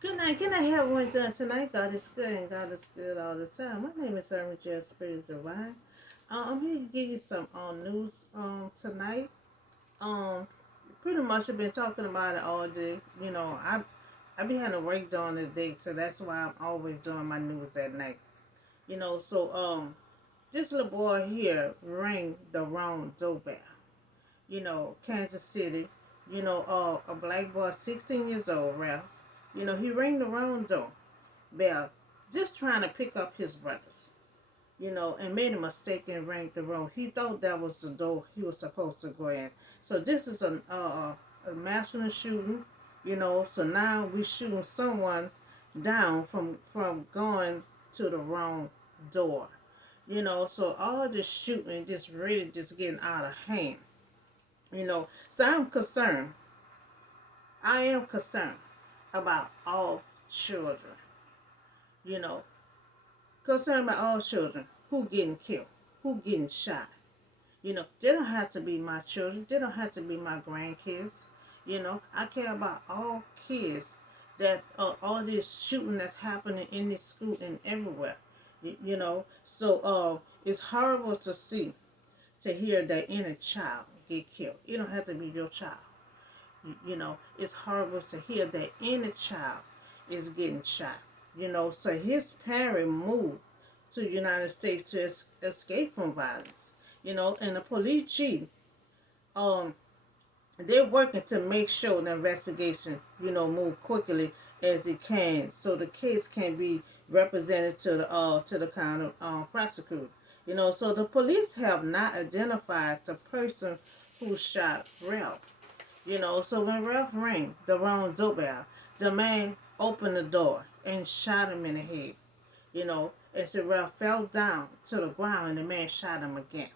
Good night, everyone. Tonight, God is good and God is good all the time. My name is Ernie J. Spirit Divine. I'm here to give you some news tonight. Um, Pretty much I've been talking about it all day. I be having work during the day, so that's why I'm always doing my news at night. This little boy here rang the wrong doorbell. Kansas City. A black boy, 16 years old, Ralph. He rang the wrong doorbell, just trying to pick up his brothers. And made a mistake and rang the wrong. He thought that was the door he was supposed to go in. So this is a massive shooting. So now we shooting someone down from going to the wrong door. So all this shooting just really just getting out of hand. So I'm concerned. I am concerned about all children. You know, concerned about all children who getting killed, who getting shot. They don't have to be my children. They don't have to be my grandkids. I care about all kids that all this shooting that's happening in this school and everywhere. It's horrible to see, to hear that any child get killed. It don't have to be your child. It's horrible to hear that any child is getting shot. So his parent moved to the United States to escape from violence. And the police chief, um, they're working to make sure the investigation, move quickly as it can, so the case can be represented to the county prosecutor. So the police have not identified the person who shot Ralph. So when Ralph rang the wrong doorbell, the man opened the door and shot him in the head. And so Ralph fell down to the ground and the man shot him again.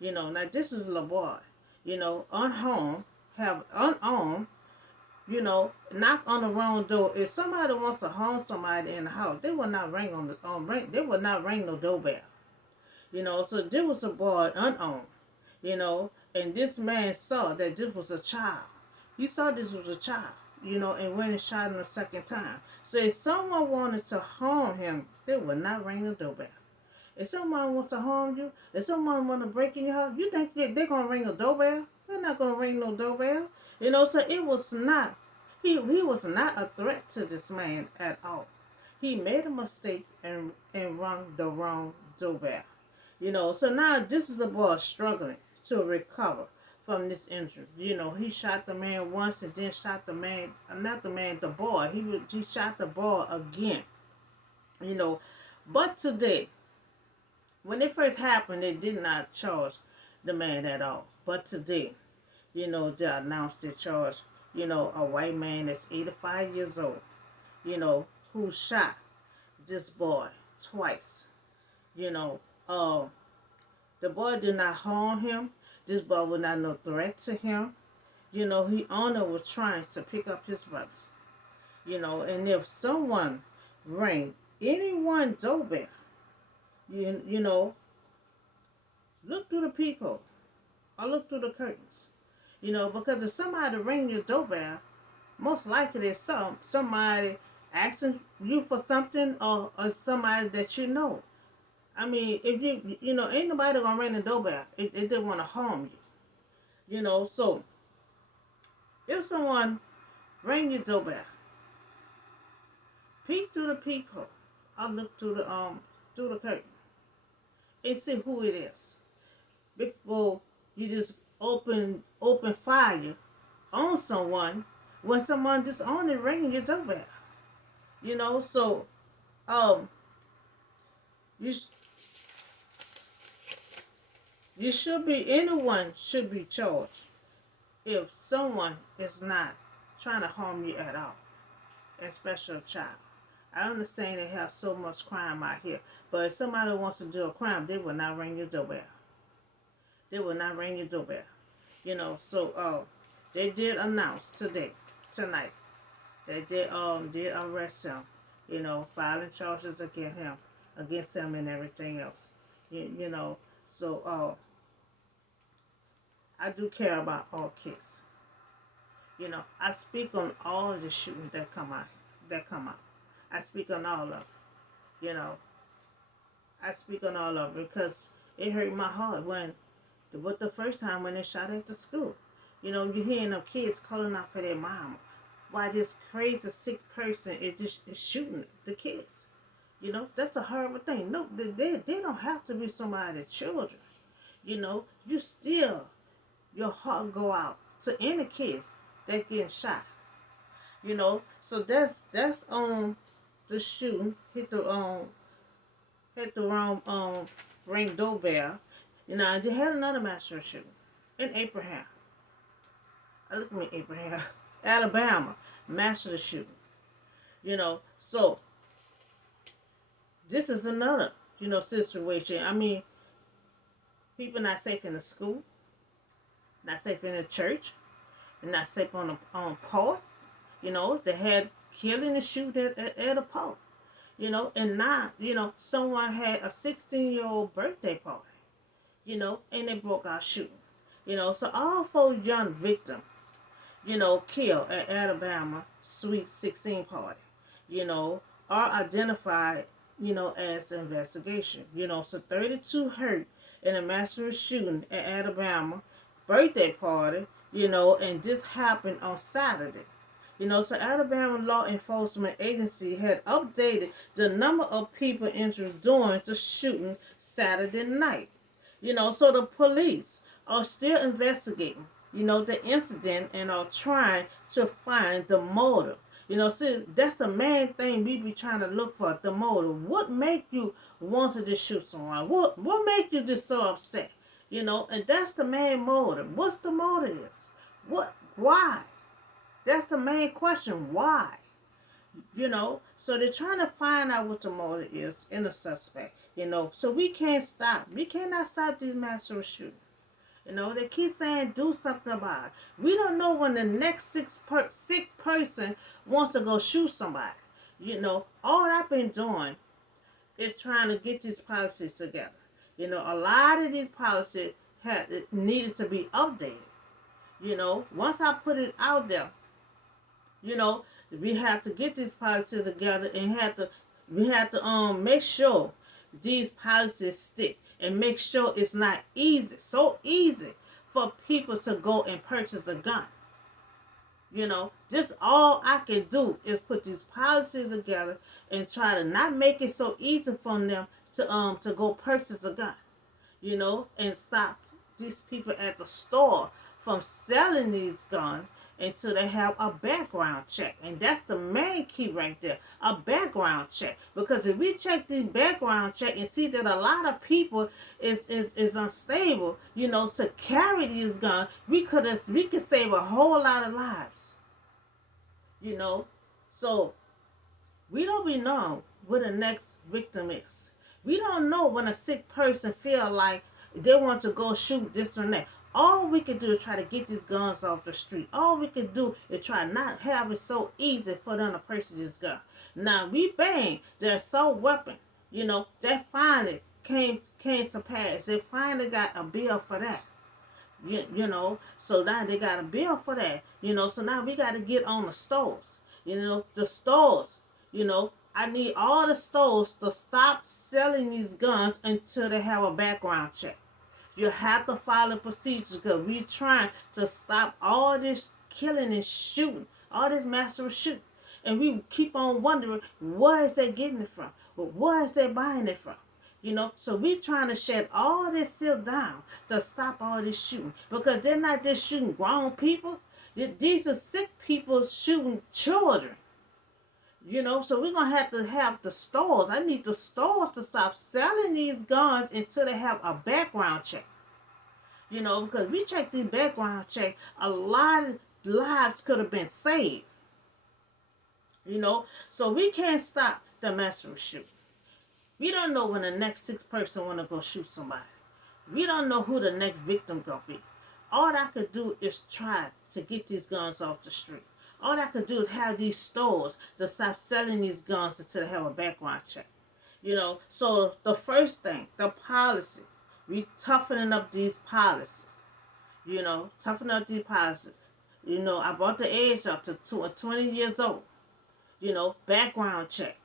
Now this is LaBoy, unarmed, have unarmed, knock on the wrong door. If somebody wants to harm somebody in the house, they will not ring on the ring. They will not ring the doorbell. So there was a boy unarmed. And this man saw that this was a child. He saw this was a child. And went and shot him a second time. So if someone wanted to harm him, they would not ring the doorbell. If someone wants to harm you, if someone want to break in your house, you think they're going to ring a doorbell? They're not going to ring no doorbell. So it was not, he was not a threat to this man at all. He made a mistake and rung the wrong doorbell. So now this is the boy struggling to recover from this injury. He shot the man once and then shot the man, not the man, the boy. He shot the boy again. But today, when it first happened, they did not charge the man at all. But today, they announced they charged, a white man that's 85 years old, who shot this boy twice. You know, the boy did not harm him. This boy was not no threat to him. He only was trying to pick up his brothers. And if someone rang anyone doorbell, you know, look through the people or look through the curtains. Because if somebody ring your doorbell, most likely there's somebody asking you for something, or somebody that you know. I mean, if ain't nobody gonna ring the doorbell if they want to harm you. So if someone ring your doorbell, peek through the peephole, or look through the curtain and see who it is before you just open fire on someone when someone just only ringing your doorbell. So um you you should be anyone should be charged if someone is not trying to harm you at all, especially a child. I understand they have so much crime out here, but if somebody wants to do a crime, they will not ring your doorbell. They will not ring your doorbell. They did announce tonight, they did arrest him. Filing charges against him and everything else. You know, so I do care about all kids. I speak on all of the shootings that come out that come out. I speak on all of it. You know, I speak on all of it because it hurt my heart when, the first time when they shot at the school. You hearing them kids calling out for their mama. Why this crazy sick person is shooting the kids. That's a horrible thing. No, they don't have to be somebody's children. You still, your heart go out to any kids that getting shot. So that's the shooting hit the wrong ring doorbell. They had another master shooting in Abraham. Look at me, Abraham, Alabama, master shooting. So this is another situation. I mean, people not safe in the school, not safe in the church, and not safe on the park. They had killing and shooting at a park. And now, someone had a 16-year-old birthday party, and they broke out shooting. So all 4 young victims, killed at Alabama Sweet 16 party, are identified, as investigation. So 32 hurt in a massive shooting at Alabama birthday party, and this happened on Saturday. So Alabama law enforcement agency had updated the number of people injured during the shooting Saturday night. So the police are still investigating, the incident and are trying to find the motive. See, that's the main thing we be trying to look for, the motive. What make you want to just shoot someone? What make you just so upset? And that's the main motive. What's the motive is? Why? That's the main question. Why? So they're trying to find out what the motive is in the suspect. So we can't stop. We cannot stop these mass shootings. They keep saying do something about it. We don't know when the next sick person wants to go shoot somebody. All I've been doing is trying to get these policies together. A lot of these policies needed to be updated. Once I put it out there, we have to get these policies together and we have to make sure these policies stick and make sure it's not so easy for people to go and purchase a gun. Just all I can do is put these policies together and try to not make it so easy for them to go purchase a gun. And stop these people at the store from selling these guns until they have a background check. And that's the main key right there, a background check. Because if we check the background check and see that a lot of people is unstable, to carry these guns, we could save a whole lot of lives. So we don't be know where the next victim is. We don't know when a sick person feel like they want to go shoot this or that. All we can do is try to get these guns off the street. All we can do is try not have it so easy for them to purchase this gun. Now, we bang their assault weapon, that finally came to pass. They finally got a bill for that. So now they got a bill for that. So now we got to get on the stores. The stores, I need all the stores to stop selling these guns until they have a background check. You have to follow procedures because we're trying to stop all this killing and shooting, all this massive shooting. And we keep on wondering, where is they getting it from? Where is they buying it from? So we're trying to shut all this seal down to stop all this shooting. Because they're not just shooting grown people. These are sick people shooting children. So we're going to have the stores. I need the stores to stop selling these guns until they have a background check. Because we check the background check, a lot of lives could have been saved. So we can't stop the massive shooting. We don't know when the next sick person want to go shoot somebody. We don't know who the next victim going to be. All I could do is try to get these guns off the street. All I could do is have these stores to stop selling these guns until they have a background check. So the first thing, the policy, we toughening up these policies. Toughen up these policies. I brought the age up to 20 years old. background check.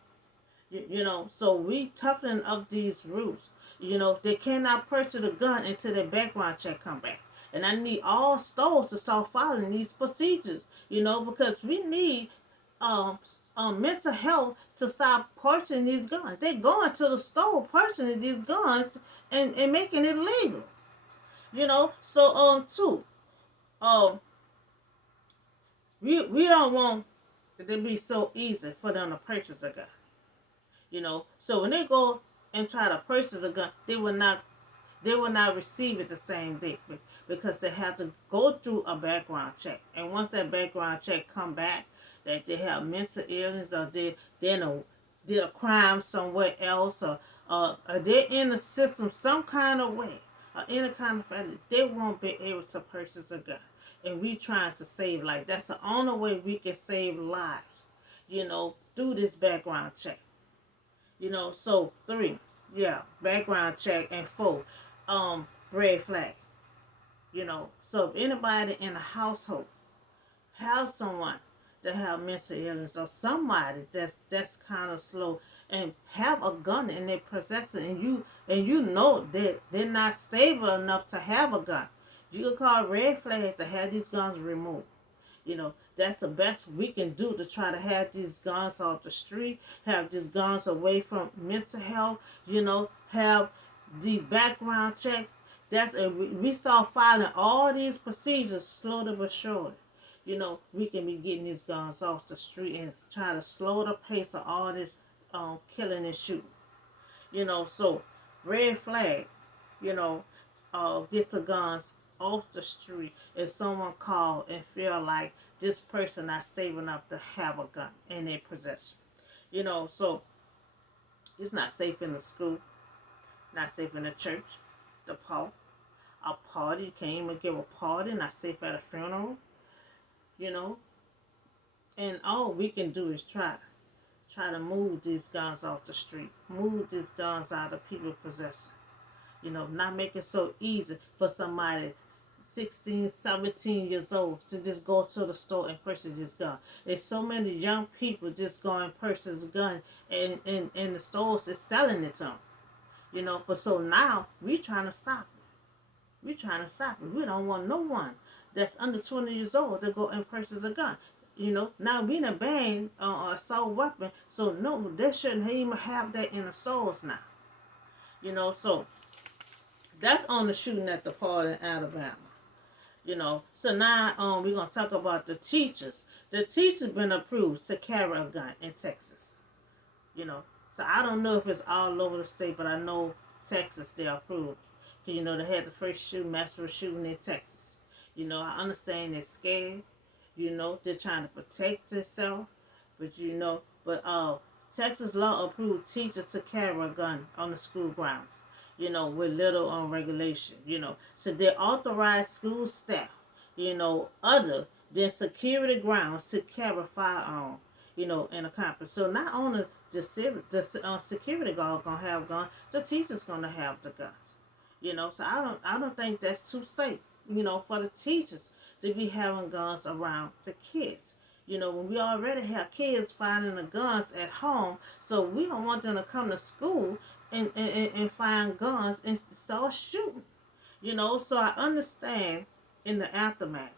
So we toughening up these rules. They cannot purchase a gun until their background check come back. And I need all stores to start following these procedures, because we need um, mental health to stop purchasing these guns. They're going to the store purchasing these guns and making it legal. So too, um, we don't want it to be so easy for them to purchase a gun. So when they go and try to purchase a gun, they will not receive it the same day because they have to go through a background check. And once that background check come back that they have mental illness, or they did a crime somewhere else, or they're in the system some kind of way, or any kind of family, they won't be able to purchase a gun. And we trying to save lives. That's the only way we can save lives, through this background check. So 3, yeah, background check. And 4, red flag. So if anybody in a household have someone that have mental illness, or somebody that's kind of slow and have a gun in their possession, and you know that they're not stable enough to have a gun, you can call red flags to have these guns removed. That's the best we can do to try to have these guns off the street, have these guns away from mental health, have these background check. We start following all these procedures slowly but surely. We can be getting these guns off the street and try to slow the pace of all this killing and shooting. So red flag, get the guns off the street if someone call and feel like this person not stable enough to have a gun in their possession. So it's not safe in the school, not safe in the church, the park, a party. You can't even give a party, not safe at a funeral, And all we can do is try to move these guns off the street, move these guns out of people's possession. Not make it so easy for somebody 16, 17 years old to just go to the store and purchase this gun. There's so many young people just go and purchase a gun, and the stores is selling it to them. But so now we trying to stop it. We trying to stop it. We don't want no one that's under 20 years old to go and purchase a gun. Now we done ban assault weapon, so no, they shouldn't even have that in the stores now. So that's on the shooting at the park in Alabama. So now we're going to talk about the teachers. The teachers been approved to carry a gun in Texas. So I don't know if it's all over the state, but I know Texas, they approved. They had the first massive shooting in Texas. I understand they're scared. They're trying to protect themselves. But Texas law approved teachers to carry a gun on the school grounds. With little regulation. So they authorize school staff, other than security grounds to carry firearm, in a campus. So not only the security guard gonna have guns, the teachers gonna have the guns. So I don't think that's too safe. For the teachers to be having guns around the kids. When we already have kids finding the guns at home, so we don't want them to come to school and find guns and start shooting. So I understand in the aftermath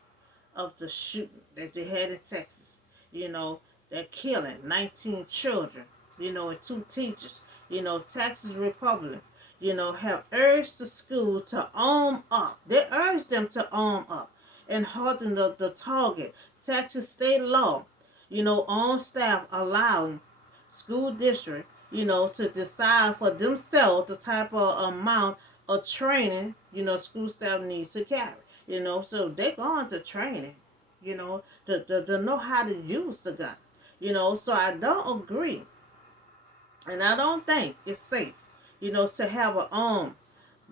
of the shooting that they had in Texas, they're killing 19 children, and 2 teachers. Texas Republican, have urged the school to arm up. They urged them to arm up and harden the target. Texas state law, on staff allowing school district, to decide for themselves the type of amount of training, school staff needs to carry. So they're going to training, to know how to use the gun. So I don't agree. And I don't think it's safe, to have an armed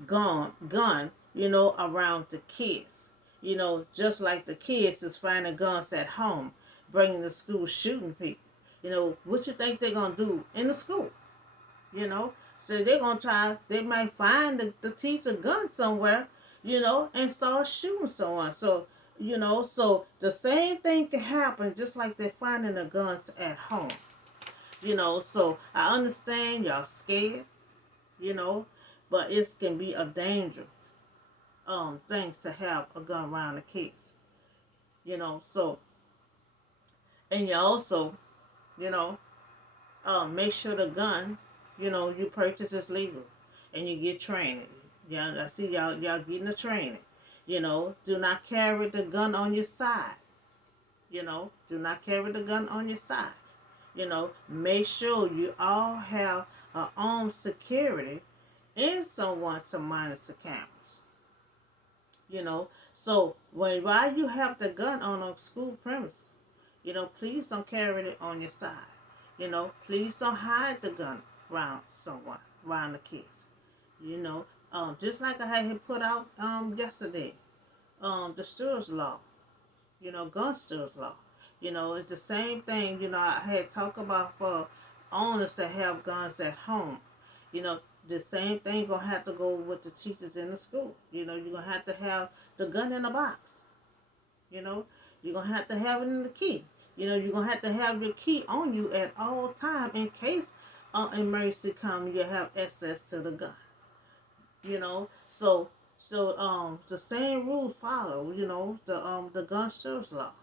gun, around the kids. Just like the kids is finding guns at home, bringing to school, shooting people. What you think they're going to do in the school? So they're going to they might find the teacher gun somewhere, and start shooting someone. So, So the same thing can happen just like they're finding the guns at home. So I understand y'all scared, you know, but it can be a danger things to have a gun around the kids. So and you also, you know, make sure the gun, you purchase is legal and you get training. Yeah, I see y'all getting the training. Do not carry the gun on your side. Do not carry the gun on your side. Make sure you all have armed security and someone to monitor cameras. So while you have the gun on a school premises, please don't carry it on your side. Please don't hide the gun around someone, around the kids. Just like I had put out yesterday, the Stewards Law, gun stewards law. It's the same thing, I had talked about for owners that have guns at home. You know, the same thing gonna have to go with the teachers in the school. You're gonna have to have the gun in a box. You know, you're gonna have to have it in the key. You're gonna have to have your key on you at all time in case emergency come. You have access to the gun. So the same rule follow. The gun stewards law.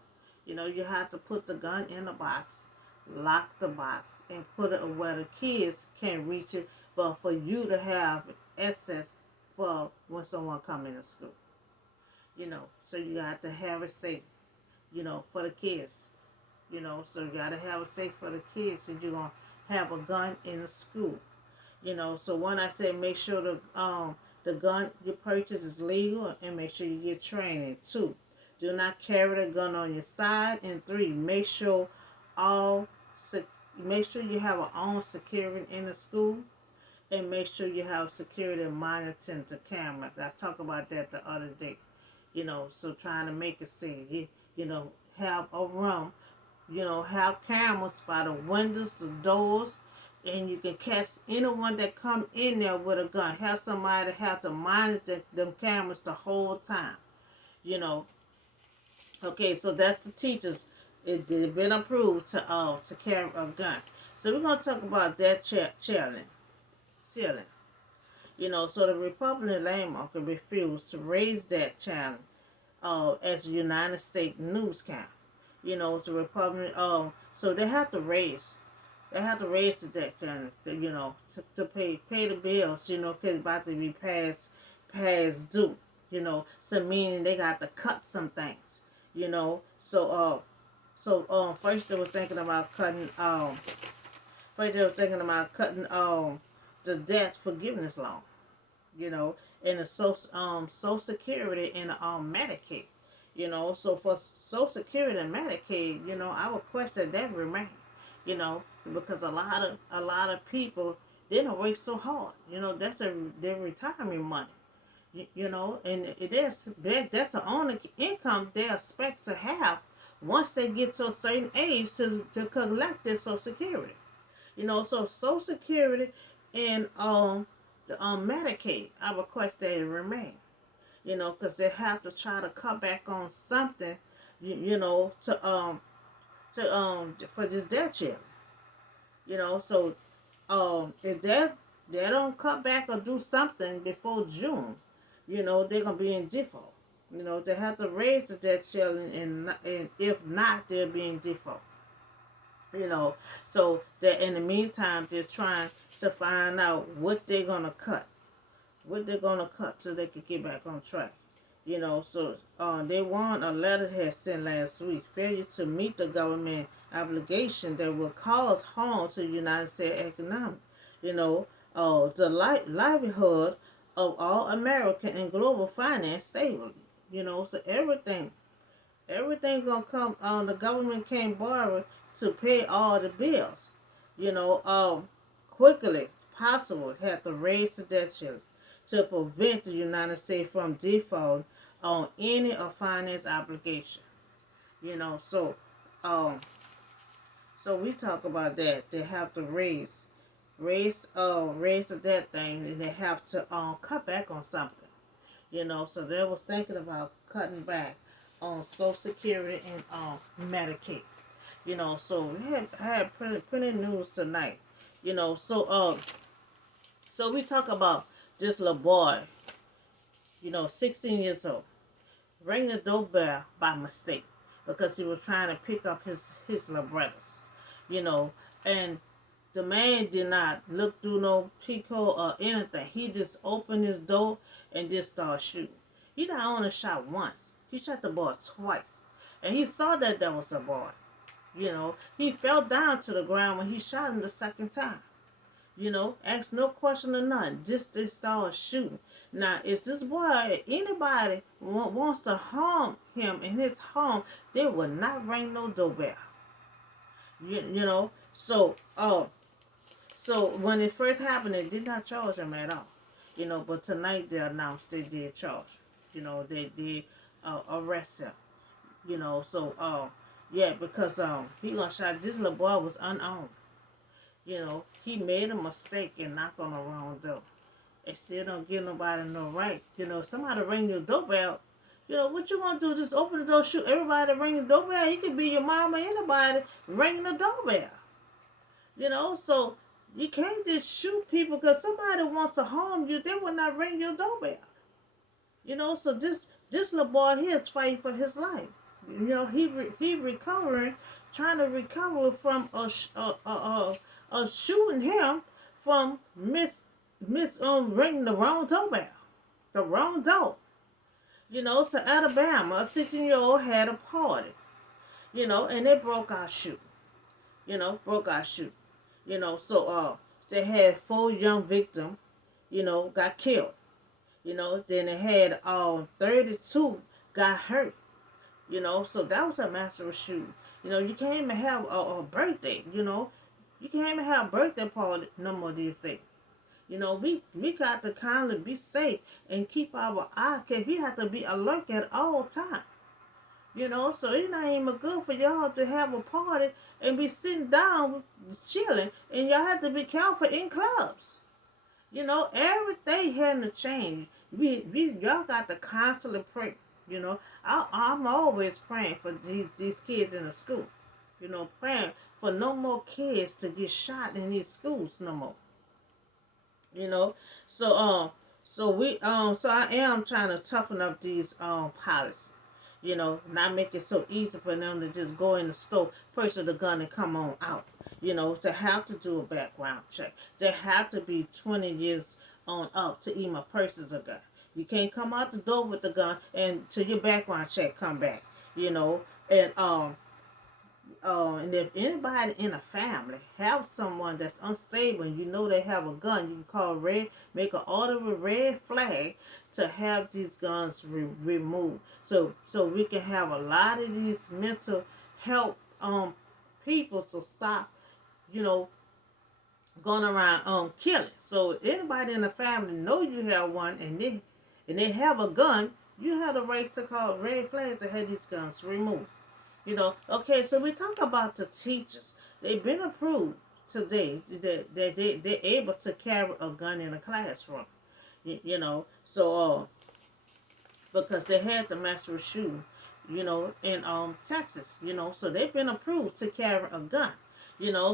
You have to put the gun in a box, lock the box, and put it where the kids can't reach it, but for you to have access for when someone come into school. So you got to have it safe, for the kids. So you got to have it safe for the kids if you're going to have a gun in the school. So when I say make sure the gun you purchase is legal and make sure you get training. 2, do not carry the gun on your side. And 3, make sure you have a own security in the school, and make sure you have security monitoring the camera. I talked about that the other day. So trying to make it safe. Have a room. Have cameras by the windows, the doors, and you can catch anyone that come in there with a gun. Have somebody have to monitor them cameras the whole time. Okay, so that's the teachers. It's been approved to carry a gun. So we're gonna talk about that challenge. So the Republican lawmaker refused to raise that challenge as a United States news count. The Republican so they have to raise the debt challenge, to pay the bills, because it's about to be past due. So meaning they got to cut some things. First they were thinking about cutting the debt forgiveness loan, and the Social Security and Medicaid. So for Social Security and Medicaid, I would question that remain, because a lot of people, they don't work so hard. That's their retirement money. And that's the only income they expect to have once they get to a certain age to collect their Social Security. So Social Security and the Medicaid, I request that it remain. Because they have to try to cut back on something, to for this debt check. So if they don't cut back or do something before June, they're gonna be in default. They have to raise the debt ceiling, and if not, they'll be in default. So that in the meantime, they're trying to find out what they're gonna cut, so they can get back on track. So they want a letter had sent last week. Failure to meet the government obligation that will cause harm to the United States economy. The livelihood of all American and global finance stable. So everything gonna come. The government can't borrow to pay all the bills. Quickly possible have to raise the debt ceiling to prevent the United States from default on any of finance obligation. So so we talk about that. They have to raise the debt thing, and they have to cut back on something. So they was thinking about cutting back on Social Security and Medicaid. So we had plenty news tonight. You know, so so we talk about this little boy, 16 years old, rang the doorbell by mistake because he was trying to pick up his little brothers, you know, and the man did not look through no peephole or anything. He just opened his door and just started shooting. He not only shot once, he shot the boy twice. And he saw that there was a boy. He fell down to the ground when he shot him the second time. Asked no question or none. Just they started shooting. Now, if this boy, anybody wants to harm him in his home, they will not ring no doorbell. So when it first happened, they did not charge him at all. But tonight they announced they did charge. They did arrest him. Yeah, because he gonna shot this little boy was unarmed. He made a mistake and knocked on the wrong door. They still don't give nobody no right. Somebody ring your doorbell. What you gonna do? Just open the door, shoot everybody that ring the doorbell? It could be your mom or anybody ringing the doorbell. So you can't just shoot people because somebody wants to harm you. They will not ring your doorbell. So this little boy here is fighting for his life. He recovering, trying to recover from a shooting him from ringing the wrong doorbell, the wrong door. So Alabama, a 16-year-old had a party, and they broke out shooting. So they had 4 young victims, got killed. Then they had 32 got hurt. So that was a massive shooting. You can't even have a birthday, You can't even have a birthday party no more these days. We got to kind of be safe and keep our eye, because we have to be alert at all times. So it's not even good for y'all to have a party and be sitting down chilling, and y'all have to be careful in clubs. Everything had to change. Y'all got to constantly pray. I'm always praying for these kids in the school. Praying for no more kids to get shot in these schools no more. So I am trying to toughen up these policies. Not make it so easy for them to just go in the store, purchase the gun, and come on out. To have to do a background check. To have to be 20 years on up to even purchase a gun. You can't come out the door with the gun and till your background check come back. And if anybody in a family have someone that's unstable and they have a gun, you can call make an order with red flag to have these guns removed. So we can have a lot of these mental health people to stop, going around killing. So if anybody in the family know you have one and they have a gun, you have the right to call red flag to have these guns removed. Okay, so we talk about the teachers. They've been approved today that they're able to carry a gun in a classroom. So because they had the massive shooting, in Texas, so they've been approved to carry a gun.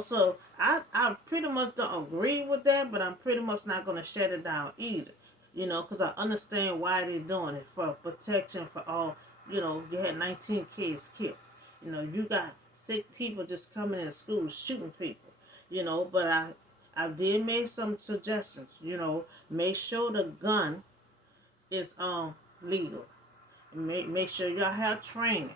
So I pretty much don't agree with that, but I'm pretty much not going to shut it down either. Because I understand why they're doing it, for protection for all. You had 19 kids killed. You got sick people just coming in school shooting people. But I did make some suggestions. Make sure the gun is legal. Make sure y'all have training.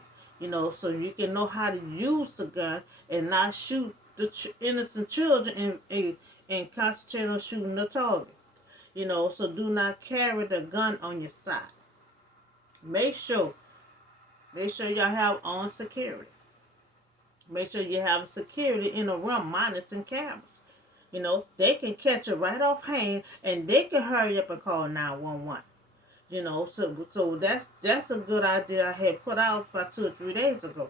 So you can know how to use the gun and not shoot the innocent children and concentrate on shooting the target. So do not carry the gun on your side. Make sure y'all have on security. Make sure you have security in the room, monitoring cameras. They can catch it right off hand, and they can hurry up and call 911. So that's a good idea I had put out about 2 or 3 days ago.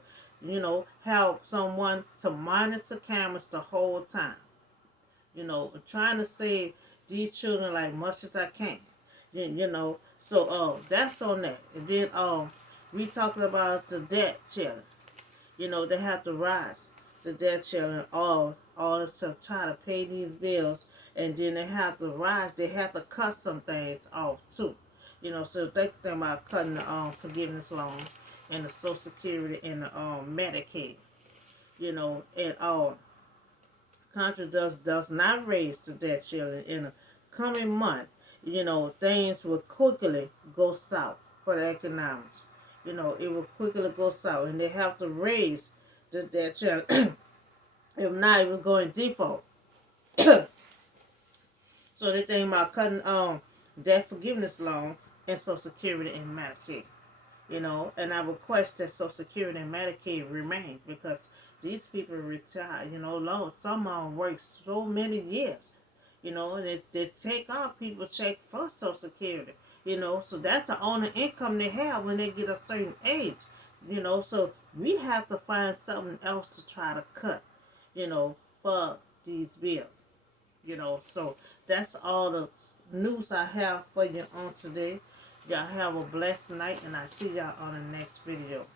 Have someone to monitor cameras the whole time. Trying to save these children like much as I can. So that's on that. And then We talking about the debt challenge. They have to rise the debt challenge all to try to pay these bills, and then they have to rise. They have to cut some things off too. So they think about cutting the forgiveness loan and the Social Security and the Medicaid. And Congress does not raise the debt ceiling in a coming month, things will quickly go south for the economics. It will quickly go south, and they have to raise the debt ceiling. If not, it will go in default. So they think about cutting debt forgiveness loan and Social Security and Medicaid. And I request that Social Security and Medicaid remain, because these people retire, long. Some of them work so many years, and they take out people check for Social Security, so that's the only income they have when they get a certain age, so we have to find something else to try to cut, for these bills. So that's all the news I have for you on today. Y'all have a blessed night, and I see y'all on the next video.